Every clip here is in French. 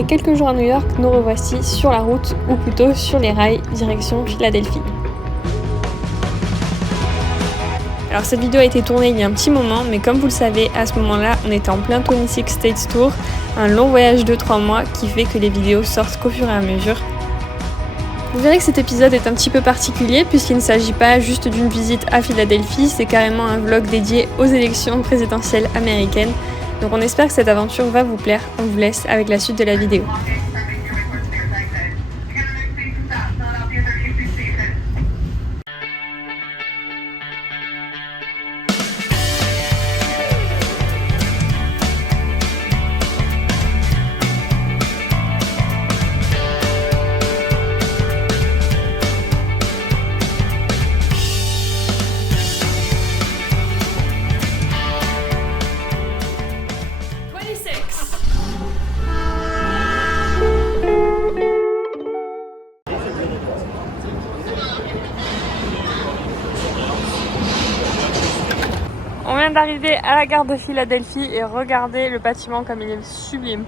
après quelques jours à New York, nous revoici sur la route, ou plutôt sur les rails, direction Philadelphie. Alors cette vidéo a été tournée il y a un petit moment, mais comme vous le savez, à ce moment-là, on était en plein 26 States Tour, un long voyage de 3 mois qui fait que les vidéos sortent qu'au fur et à mesure. Vous verrez que cet épisode est un petit peu particulier puisqu'il ne s'agit pas juste d'une visite à Philadelphie, c'est carrément un vlog dédié aux élections présidentielles américaines. Donc on espère que cette aventure va vous plaire. On vous laisse avec la suite de la vidéo. On vient d'arriver à la gare de Philadelphie et regardez le bâtiment comme il est sublime.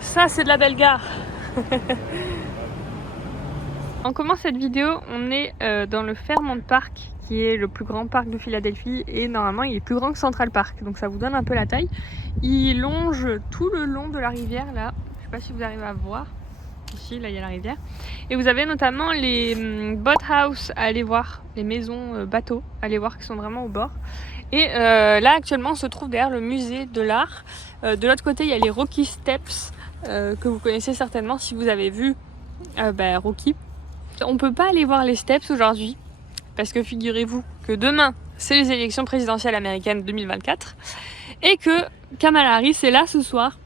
Ça c'est de la belle gare. On commence cette vidéo, on est dans le Fairmount Park qui est le plus grand parc de Philadelphie et normalement il est plus grand que Central Park, donc ça vous donne un peu la taille. Il longe tout le long de la rivière là, je sais pas si vous arrivez à voir. Ici, là il y a la rivière. Et vous avez notamment les boathouse à aller voir, les maisons bateaux à aller voir qui sont vraiment au bord. Et là actuellement on se trouve derrière le musée de l'art. De l'autre côté il y a les Rocky Steps que vous connaissez certainement si vous avez vu Rocky. On peut pas aller voir les steps aujourd'hui parce que figurez-vous que demain c'est les élections présidentielles américaines 2024 et que Kamala Harris est là ce soir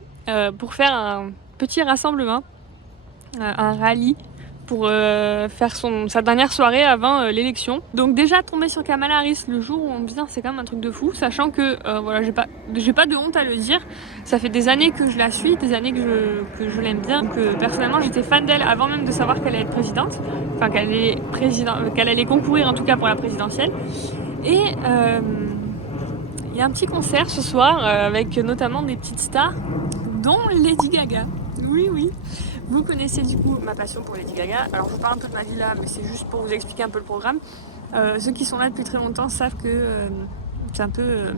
pour faire un petit rassemblement. Un rallye pour faire sa dernière soirée avant l'élection. Donc déjà tomber sur Kamala Harris le jour où on me dit c'est quand même un truc de fou, sachant que voilà, j'ai pas de honte à le dire. Ça fait des années que je la suis, des années que je l'aime bien, que personnellement j'étais fan d'elle avant même de savoir qu'elle allait être présidente, enfin qu'elle allait concourir en tout cas pour la présidentielle. Et il y a un petit concert ce soir avec notamment des petites stars, dont Lady Gaga. Oui. Vous connaissez du coup ma passion pour Lady Gaga. Alors je vous parle un peu de ma vie là, mais c'est juste pour vous expliquer un peu le programme. Ceux qui sont là depuis très longtemps savent que c'est un peu...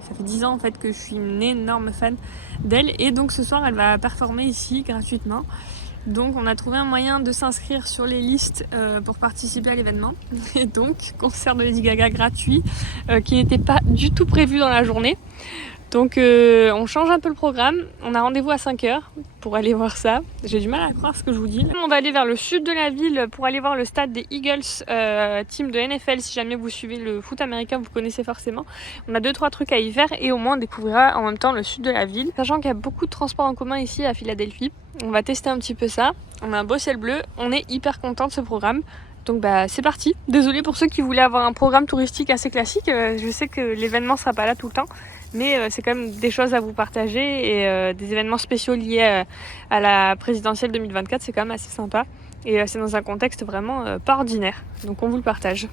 ça fait 10 ans en fait que je suis une énorme fan d'elle. Et donc ce soir elle va performer ici gratuitement. Donc on a trouvé un moyen de s'inscrire sur les listes pour participer à l'événement. Et donc concert de Lady Gaga gratuit qui n'était pas du tout prévu dans la journée. Donc on change un peu le programme, on a rendez-vous à 5h pour aller voir ça. J'ai du mal à croire ce que je vous dis. On va aller vers le sud de la ville pour aller voir le stade des Eagles, team de NFL. Si jamais vous suivez le foot américain, vous connaissez forcément. On a 2-3 trucs à y faire et au moins on découvrira en même temps le sud de la ville. Sachant qu'il y a beaucoup de transports en commun ici à Philadelphie. On va tester un petit peu ça. On a un beau ciel bleu, on est hyper content de ce programme. Donc c'est parti. Désolée pour ceux qui voulaient avoir un programme touristique assez classique. Je sais que l'événement sera pas là tout le temps. Mais c'est quand même des choses à vous partager et des événements spéciaux liés à la présidentielle 2024, c'est quand même assez sympa. Et c'est dans un contexte vraiment pas ordinaire. Donc on vous le partage.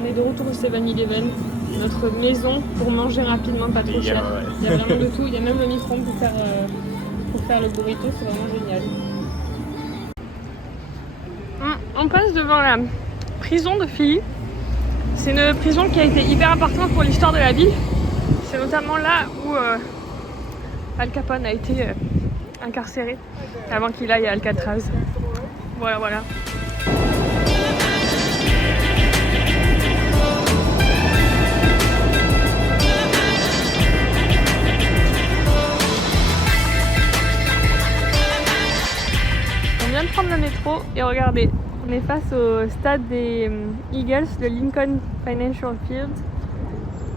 On est de retour au 7-Eleven, notre maison pour manger rapidement, pas trop cher. Il y a vraiment de tout, il y a même le micro-ondes pour faire le burrito, c'est vraiment génial. On passe devant la prison de Philly. C'est une prison qui a été hyper importante pour l'histoire de la ville. C'est notamment là où Al Capone a été incarcéré avant qu'il aille à Alcatraz. Voilà. On vient de prendre le métro et regardez, on est face au stade des Eagles, de Lincoln Financial Field.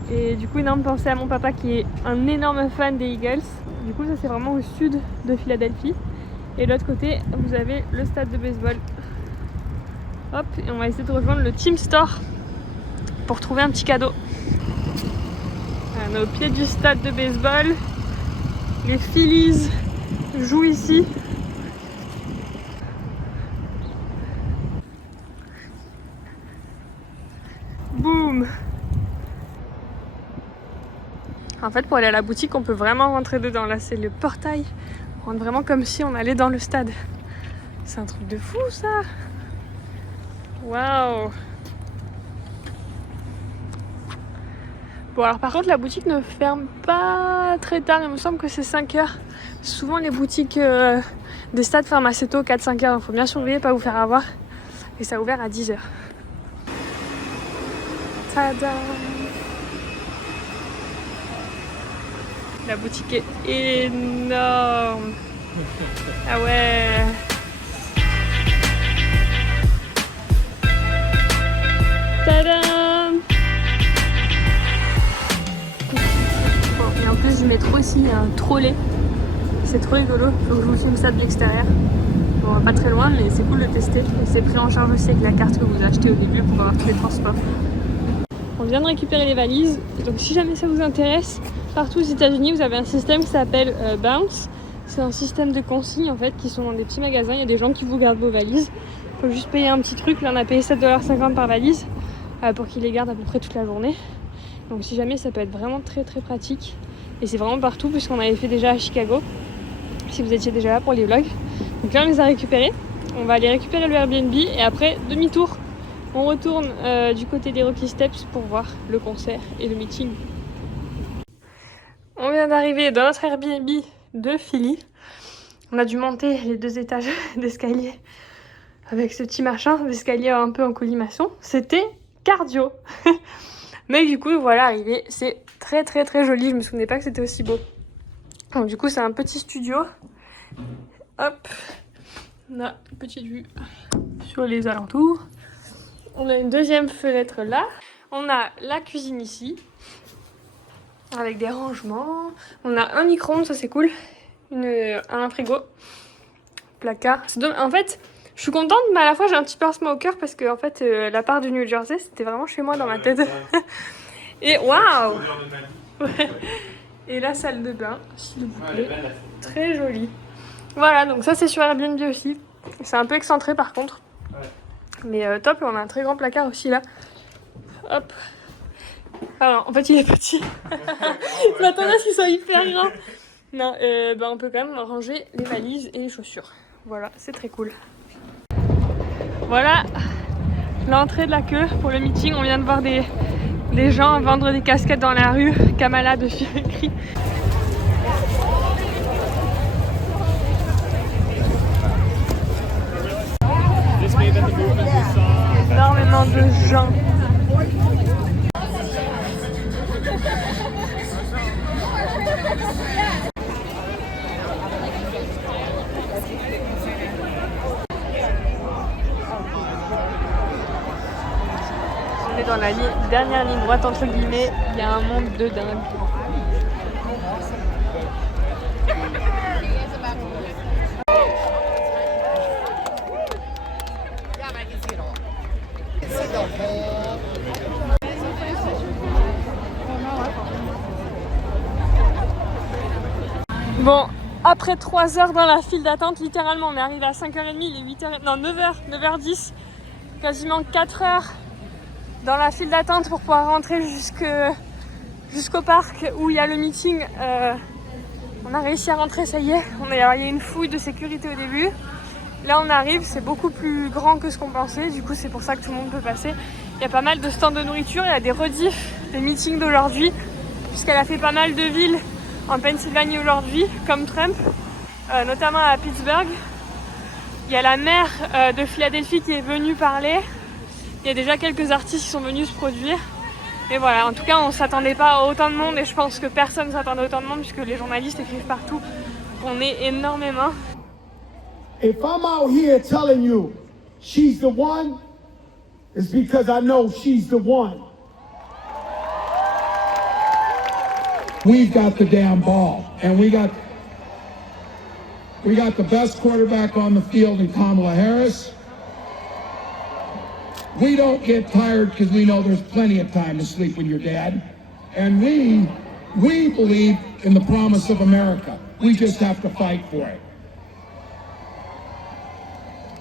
Et du coup, énorme pensée à mon papa qui est un énorme fan des Eagles. Du coup, ça c'est vraiment au sud de Philadelphie. Et de l'autre côté, vous avez le stade de baseball. Hop, et on va essayer de rejoindre le Team Store pour trouver un petit cadeau. On est au pied du stade de baseball. Les Phillies jouent ici. Boum! En fait, pour aller à la boutique, on peut vraiment rentrer dedans. Là, c'est le portail. On rentre vraiment comme si on allait dans le stade. C'est un truc de fou, ça. Waouh. Bon, alors par contre, la boutique ne ferme pas très tard. Il me semble que c'est 5 heures. Souvent, les boutiques des stades ferment assez tôt, 4-5 heures. Il faut bien surveiller, pas vous faire avoir. Et ça a ouvert à 10 heures. Tada! La boutique est énorme. Ah ouais. Tadam! Bon, et en plus, je mets trop ici un trolley. C'est trop rigolo. Faut que je vous filme ça de l'extérieur. Bon, pas très loin, mais c'est cool de tester. Et c'est pris en charge aussi avec la carte que vous achetez au début pour avoir tous les transports. On vient de récupérer les valises. Donc, si jamais ça vous intéresse, partout aux États-Unis, vous avez un système qui s'appelle Bounce. C'est un système de consignes en fait qui sont dans des petits magasins. Il y a des gens qui vous gardent vos valises. Il faut juste payer un petit truc. Là, on a payé 7,50$ par valise pour qu'ils les gardent à peu près toute la journée. Donc, si jamais, ça peut être vraiment très très pratique. Et c'est vraiment partout puisqu'on avait fait déjà à Chicago. Si vous étiez déjà là pour les vlogs. Donc là, on les a récupérés. On va aller récupérer le Airbnb et après, demi-tour. On retourne du côté des Rocky Steps pour voir le concert et le meeting. On vient d'arriver dans notre Airbnb de Philly. On a dû monter les 2 étages d'escalier avec ce petit machin d'escalier un peu en colimaçon. C'était cardio. Mais du coup, voilà, arrivé. C'est très très très joli. Je me souvenais pas que c'était aussi beau. Donc du coup, c'est un petit studio. Hop. On a une petite vue sur les alentours. On a une deuxième fenêtre là. On a la cuisine ici. Avec des rangements. On a un micro-ondes, ça c'est cool. Un frigo. Placard. En fait, je suis contente, mais à la fois j'ai un petit pincement au cœur parce que en fait, la part du New Jersey, c'était vraiment chez moi dans ma tête. Et waouh! Et la salle de bain, s'il vous plaît. Très jolie. Voilà, donc ça c'est sur Airbnb aussi. C'est un peu excentré par contre. Mais top, on a un très grand placard aussi là. Hop. Alors, en fait, il est petit. Je m'attendais à ce qu'il soit hyper grand. Non, on peut quand même ranger les valises et les chaussures. Voilà, c'est très cool. Voilà l'entrée de la queue pour le meeting. On vient de voir des gens vendre des casquettes dans la rue. Kamala de Fury. Énormément de gens. On est dans la dernière ligne droite entre guillemets. Il y a un monde de dingue. Bon, après 3 heures dans la file d'attente, littéralement, on est arrivé à 5h30, il est 8h, non 9h, 9h10, quasiment 4 heures dans la file d'attente pour pouvoir rentrer jusqu'au parc où il y a le meeting. On a réussi à rentrer, ça y est. Il y a une fouille de sécurité au début. Là, on arrive, c'est beaucoup plus grand que ce qu'on pensait. Du coup, c'est pour ça que tout le monde peut passer. Il y a pas mal de stands de nourriture. Il y a des rediffs des meetings d'aujourd'hui, puisqu'elle a fait pas mal de villes en Pennsylvanie aujourd'hui, comme Trump, notamment à Pittsburgh. Il y a la maire de Philadelphie qui est venue parler. Il y a déjà quelques artistes qui sont venus se produire. Et voilà, en tout cas, on ne s'attendait pas à autant de monde et je pense que personne ne s'attendait à autant de monde puisque les journalistes écrivent partout qu'on est énormément. If I'm out here telling you she's the one, it's because I know she's the one. We've got the damn ball, and we got the best quarterback on the field in Kamala Harris. We don't get tired because we know there's plenty of time to sleep with your dad. And we believe in the promise of America. We just have to fight for it.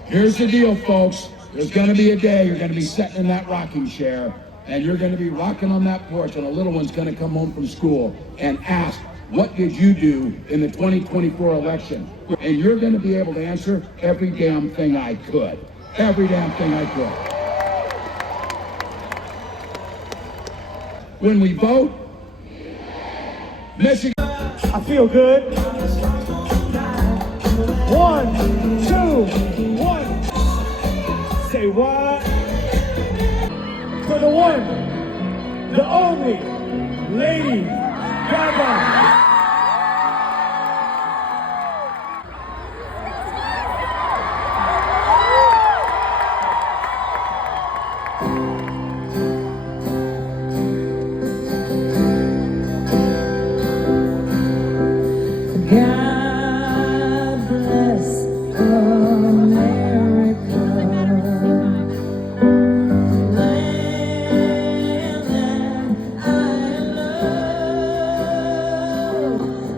Here's the deal, folks. There's going to be a day you're going to be sitting in that rocking chair, And you're going to be rocking on that porch, and a little one's going to come home from school and ask, what did you do in the 2024 election? And you're going to be able to answer every damn thing I could. Every damn thing I could. When we vote, Michigan. I feel good. 1, 2, 1. Say what? For the one, the only, Lady Gaga. God bless America, land that I love.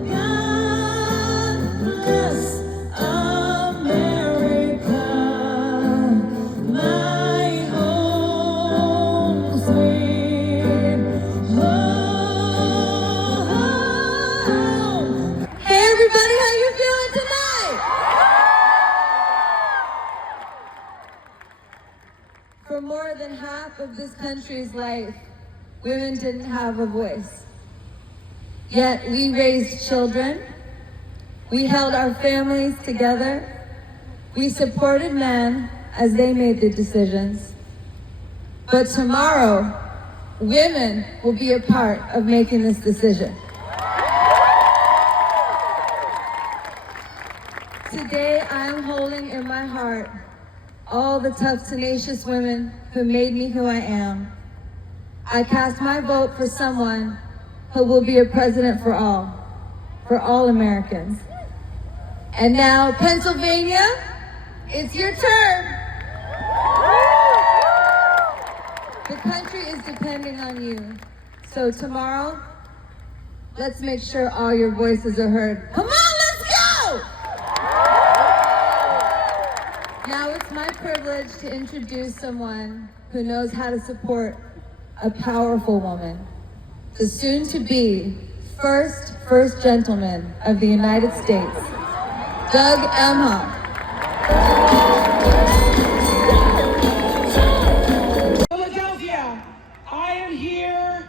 God bless America, my home sweet home. Hey everybody, how you feeling tonight? For more than half of this country's life, women didn't have a voice. Yet we raised children, we held our families together, we supported men as they made the decisions. But tomorrow, women will be a part of making this decision. Today, I am holding in my heart all the tough, tenacious women who made me who I am. I cast my vote for someone who will be a president for all Americans. And now, Pennsylvania, it's your turn. The country is depending on you. So tomorrow, let's make sure all your voices are heard. Come on, let's go! Now it's my privilege to introduce someone who knows how to support a powerful woman, the soon-to-be first gentleman of the United States, Doug Emhoff. Philadelphia, I am here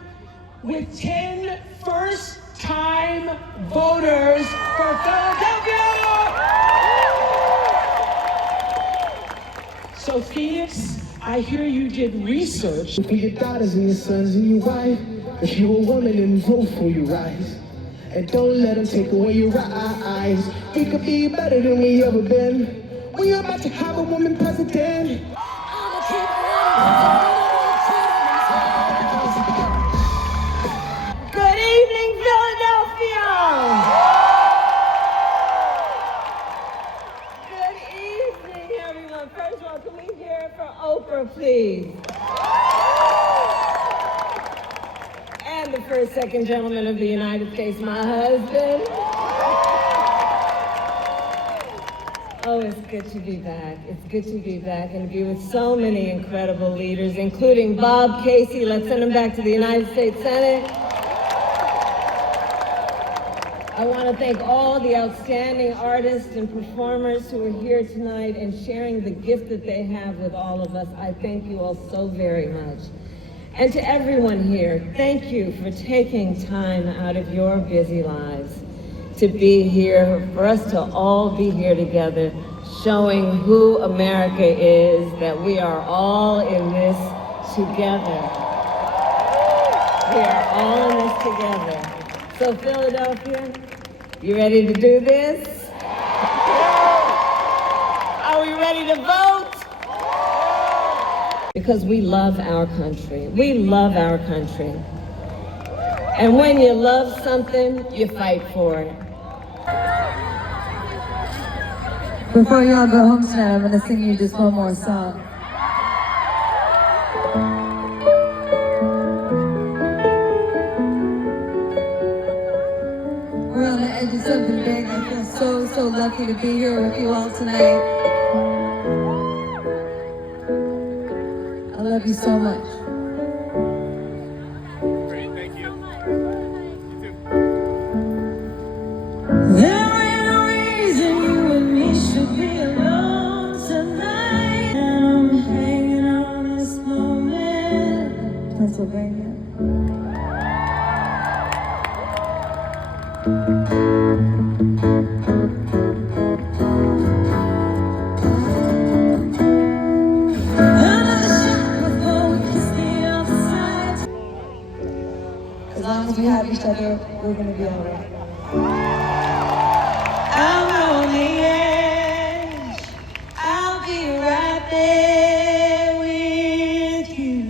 with 10 first-time voters for Philadelphia! So Phoenix, I hear you did research. For your daughters and your sons and your wife, if you're a woman, then vote for your rights. And don't let them take away your eyes. We could be better than we ever been. We're about to have a woman president. Good evening, Philadelphia! Good evening, everyone. First of all, can we hear it for Oprah, please? And the second gentleman of the United States, my husband. Oh, it's good to be back. It's good to be back and to be with so many incredible leaders, including Bob Casey. Let's send him back to the United States Senate. I want to thank all the outstanding artists and performers who are here tonight and sharing the gift that they have with all of us. I thank you all so very much. And to everyone here, thank you for taking time out of your busy lives to be here, for us to all be here together, showing who America is, that we are all in this together. We are all in this together. So Philadelphia, you ready to do this? Are we ready to vote? Because we love our country. We love our country. And when you love something, you fight for it. Before y'all go home tonight, I'm gonna sing you just one more song. We're on the edge of something big. I feel so lucky to be here with you all tonight. I love you so much. Pennsylvania. As long as we have each other, we're gonna be alright. I'm on the edge. I'll be right there with you.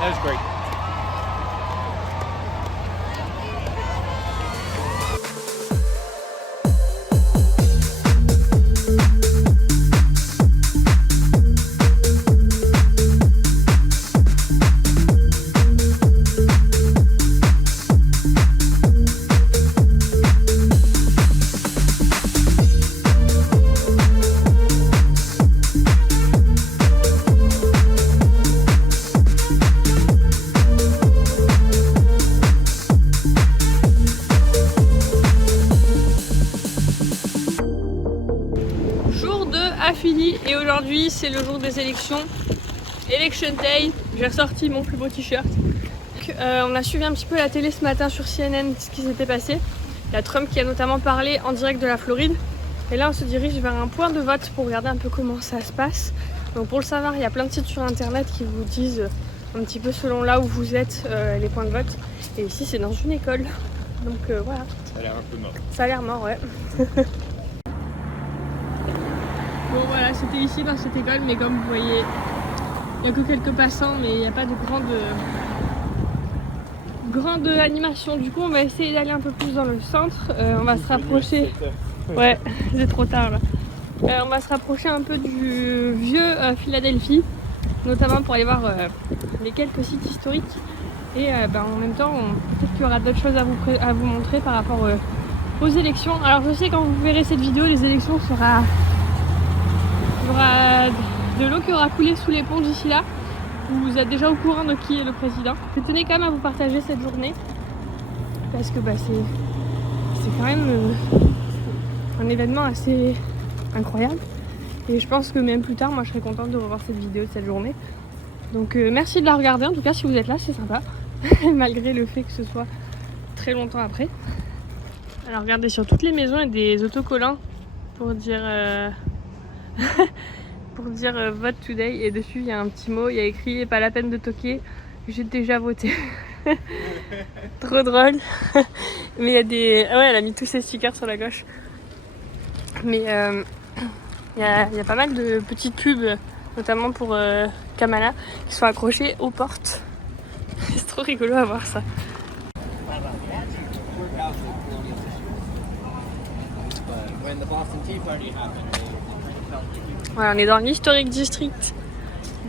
That was great. Fini et aujourd'hui c'est le jour des élections, Election Day. J'ai ressorti mon plus beau t-shirt. On a suivi un petit peu la télé ce matin sur CNN ce qui s'était passé. Il y a Trump qui a notamment parlé en direct de la Floride et là on se dirige vers un point de vote pour regarder un peu comment ça se passe. Donc pour le savoir, il y a plein de sites sur internet qui vous disent un petit peu selon là où vous êtes les points de vote, et ici c'est dans une école, donc voilà. Ça a l'air un peu mort. Ça a l'air mort, ouais. Bon voilà, c'était ici dans cette école, mais comme vous voyez, il n'y a que quelques passants, mais il n'y a pas de grande animation. Du coup, on va essayer d'aller un peu plus dans le centre. On va se rapprocher. Ouais, c'est trop tard là. On va se rapprocher un peu du vieux Philadelphie, notamment pour aller voir les quelques sites historiques. Et en même temps, peut-être qu'il y aura d'autres choses à vous montrer par rapport aux élections. Alors je sais, quand vous verrez cette vidéo, les élections il y aura de l'eau qui aura coulé sous les ponts d'ici là. Vous êtes déjà au courant de qui est le président. Je tenais quand même à vous partager cette journée parce que c'est quand même un événement assez incroyable. Et je pense que même plus tard, moi je serais contente de revoir cette vidéo de cette journée. Donc merci de la regarder, en tout cas si vous êtes là, c'est sympa. Malgré le fait que ce soit très longtemps après. Alors regardez, sur toutes les maisons il y a des autocollants pour dire vote today, et dessus il y a un petit mot, il y a écrit pas la peine de toquer, j'ai déjà voté. Trop drôle. Mais il y a des... Ah ouais, elle a mis tous ses stickers sur la gauche. Mais il y a pas mal de petites pubs, notamment pour Kamala, qui sont accrochées aux portes. C'est trop rigolo à voir ça. Voilà, on est dans l'Historic District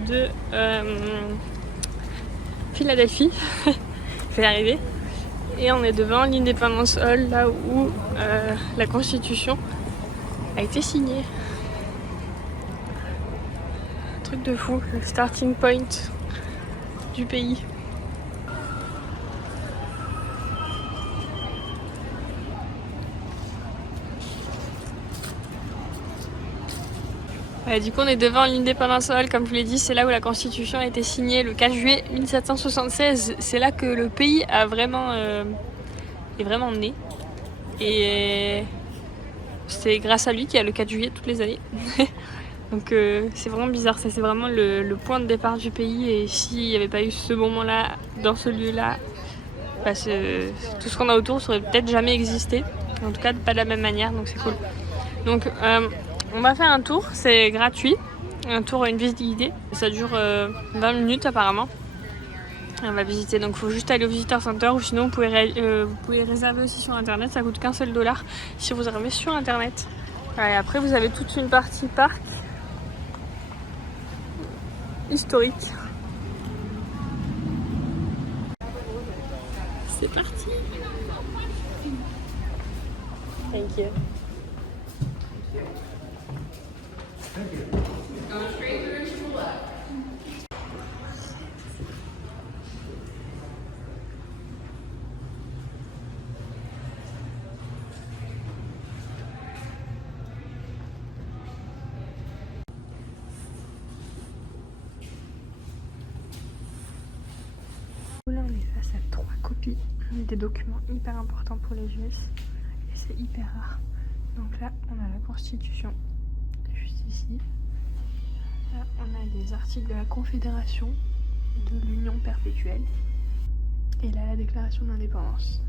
de Philadelphie. Je vais y arriver. Et on est devant l'Independence Hall, là où la Constitution a été signée. Un truc de fou, le starting point du pays. Du coup on est devant l'Independence Hall, comme je vous l'ai dit, c'est là où la Constitution a été signée le 4 juillet 1776. C'est là que le pays est vraiment né. Et c'est grâce à lui qu'il y a le 4 juillet toutes les années. Donc c'est vraiment bizarre, ça c'est vraiment le point de départ du pays. Et s'il n'y avait pas eu ce moment-là, dans ce lieu-là, tout ce qu'on a autour serait peut-être jamais existé. En tout cas pas de la même manière, donc c'est cool. Donc on va faire un tour, c'est gratuit, un tour, une visite guidée, ça dure 20 minutes apparemment. On va visiter, donc il faut juste aller au Visitor Center, ou sinon vous pouvez réserver aussi sur internet, ça coûte qu'un seul $. Si vous réservez sur internet. Et après vous avez toute une partie parc historique. C'est parti. Thank you. Là, on est face à 3 copies des documents hyper importants pour les US et c'est hyper rare. Donc là, on a la Constitution juste ici. Là, on a des articles de la Confédération, de l'Union perpétuelle et là, la Déclaration d'indépendance.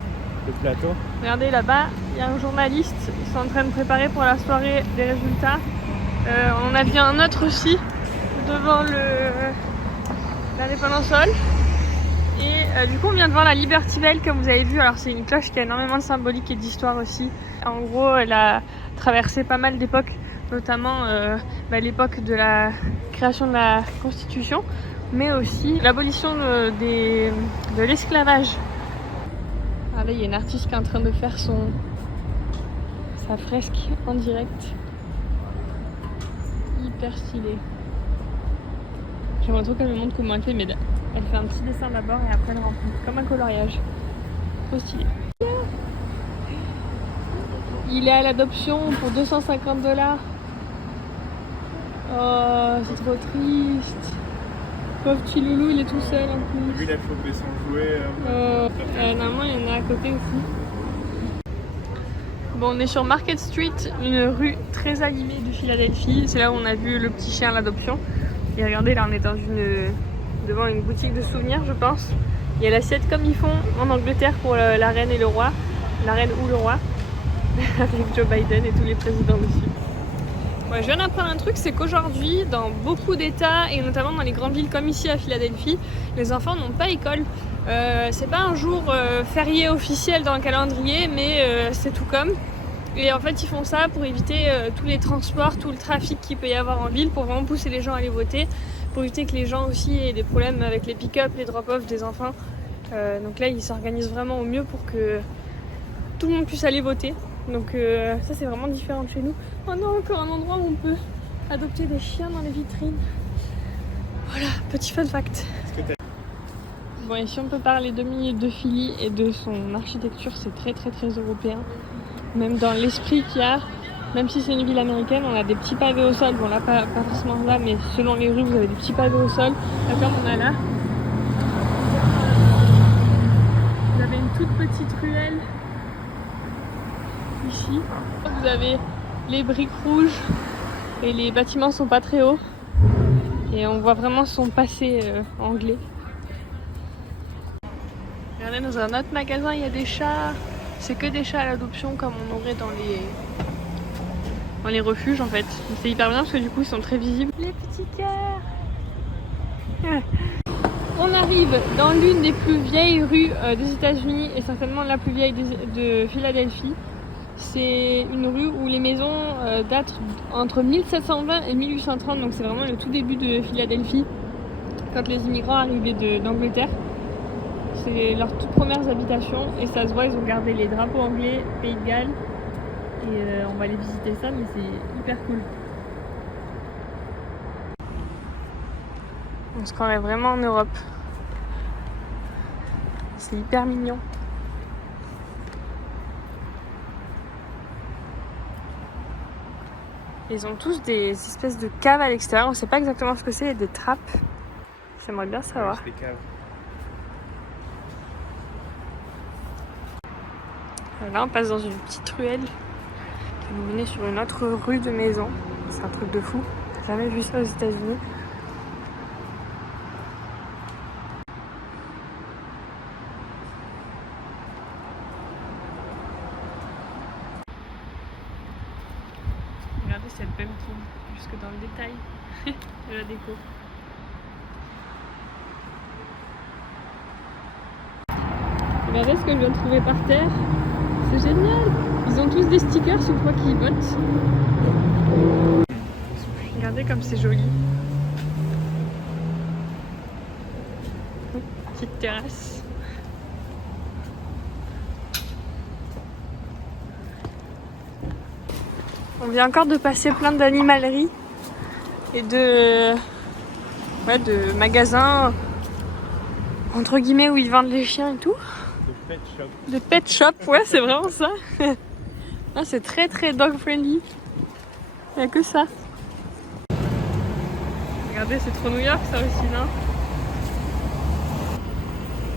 Le plateau. Regardez là-bas, il y a un journaliste, ils sont en train de préparer pour la soirée des résultats. On en a vu un autre aussi devant l'Independence Hall. Et du coup on vient de voir la Liberty Bell comme vous avez vu. Alors c'est une cloche qui a énormément de symbolique et d'histoire aussi. En gros elle a traversé pas mal d'époques, notamment l'époque de la création de la Constitution, mais aussi l'abolition de l'esclavage. Ah là il y a une artiste qui est en train de faire sa fresque en direct. Hyper stylé. J'aimerais trop qu'elle me montre comment elle fait, mais elle fait un petit dessin d'abord et après elle remplit comme un coloriage. Trop stylé. Il est à l'adoption pour 250 $. Oh, c'est trop triste. Pauvre petit loulou, il est tout seul en plus. Lui, il a chopé son jouet. Normalement, il y en a à côté aussi. Bon, on est sur Market Street, une rue très animée de Philadelphie. C'est là où on a vu le petit chien à l'adoption. Et regardez, là on est devant une boutique de souvenirs, je pense. Il y a l'assiette comme ils font en Angleterre pour la reine et le roi. La reine ou le roi. Avec Joe Biden et tous les présidents dessus. Ouais, je viens d'apprendre un truc, c'est qu'aujourd'hui, dans beaucoup d'États, et notamment dans les grandes villes comme ici à Philadelphie, les enfants n'ont pas école. C'est pas un jour férié officiel dans le calendrier, mais c'est tout comme. Et en fait, ils font ça pour éviter tous les transports, tout le trafic qu'il peut y avoir en ville, pour vraiment pousser les gens à aller voter, pour éviter que les gens aussi aient des problèmes avec les pick-up, les drop-off des enfants. Donc là, ils s'organisent vraiment au mieux pour que tout le monde puisse aller voter. Donc ça, c'est vraiment différent de chez nous. Oh non, encore un endroit où on peut adopter des chiens dans les vitrines. Voilà, petit fun fact. Bon, et si on peut parler 2 minutes de Philly et de son architecture, c'est très très très européen. Même dans l'esprit qu'il y a, même si c'est une ville américaine, on a des petits pavés au sol. Bon là, pas forcément là, mais selon les rues, vous avez des petits pavés au sol. Là, comme on a là, vous avez une toute petite ruelle ici. Vous avez les briques rouges et les bâtiments sont pas très hauts. Et on voit vraiment son passé anglais. Regardez, dans un autre magasin, il y a des chats. C'est que des chats à l'adoption comme on aurait dans les refuges en fait. C'est hyper bien parce que du coup ils sont très visibles. Les petits cœurs. On arrive dans l'une des plus vieilles rues des États-Unis et certainement la plus vieille de Philadelphie. C'est une rue où les maisons datent entre 1720 et 1830, donc c'est vraiment le tout début de Philadelphie, quand les immigrants arrivaient d'Angleterre. C'est leurs toutes premières habitations et ça se voit, ils ont gardé les drapeaux anglais, Pays de Galles et on va aller visiter ça, mais c'est hyper cool. On se croirait vraiment en Europe. C'est hyper mignon. Ils ont tous des espèces de caves à l'extérieur, on sait pas exactement ce que c'est, des trappes. J'aimerais bien savoir. Des caves. Là on passe dans une petite ruelle qui nous menait sur une autre rue de maison. C'est un truc de fou, j'ai jamais vu ça aux États-Unis. Regardez cette pumpkin, jusque dans le détail de la déco. Regardez ce que je viens de trouver par terre. C'est génial. Ils ont tous des stickers chaque fois qu'ils votent. Regardez comme c'est joli. petite terrasse. On vient encore de passer plein d'animaleries et de magasins entre guillemets où ils vendent les chiens et tout. De pet shop. De pet shop, ouais, c'est vraiment ça. Ah, c'est très très dog friendly. Il n'y a que ça. Regardez, c'est trop New York ça aussi, non?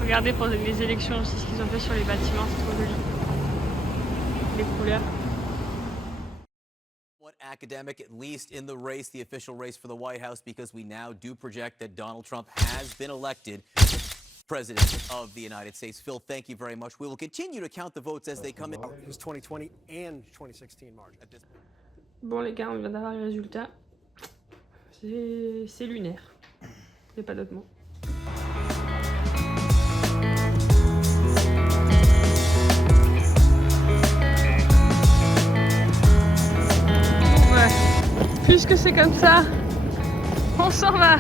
Regardez pour les élections aussi ce qu'ils ont fait sur les bâtiments, c'est trop joli. Les couleurs. Academic, at least in the race, the official race for the White House, because we now do project that Donald Trump has been elected President of the United States. Phil, thank you very much. We will continue to count the votes as they come in. His 2020 and 2016 margin. Bon les gars, on vient d'avoir les résultats. C'est lunaire. Il n'y a pas d'autre mot. Puisque c'est comme ça, on s'en va.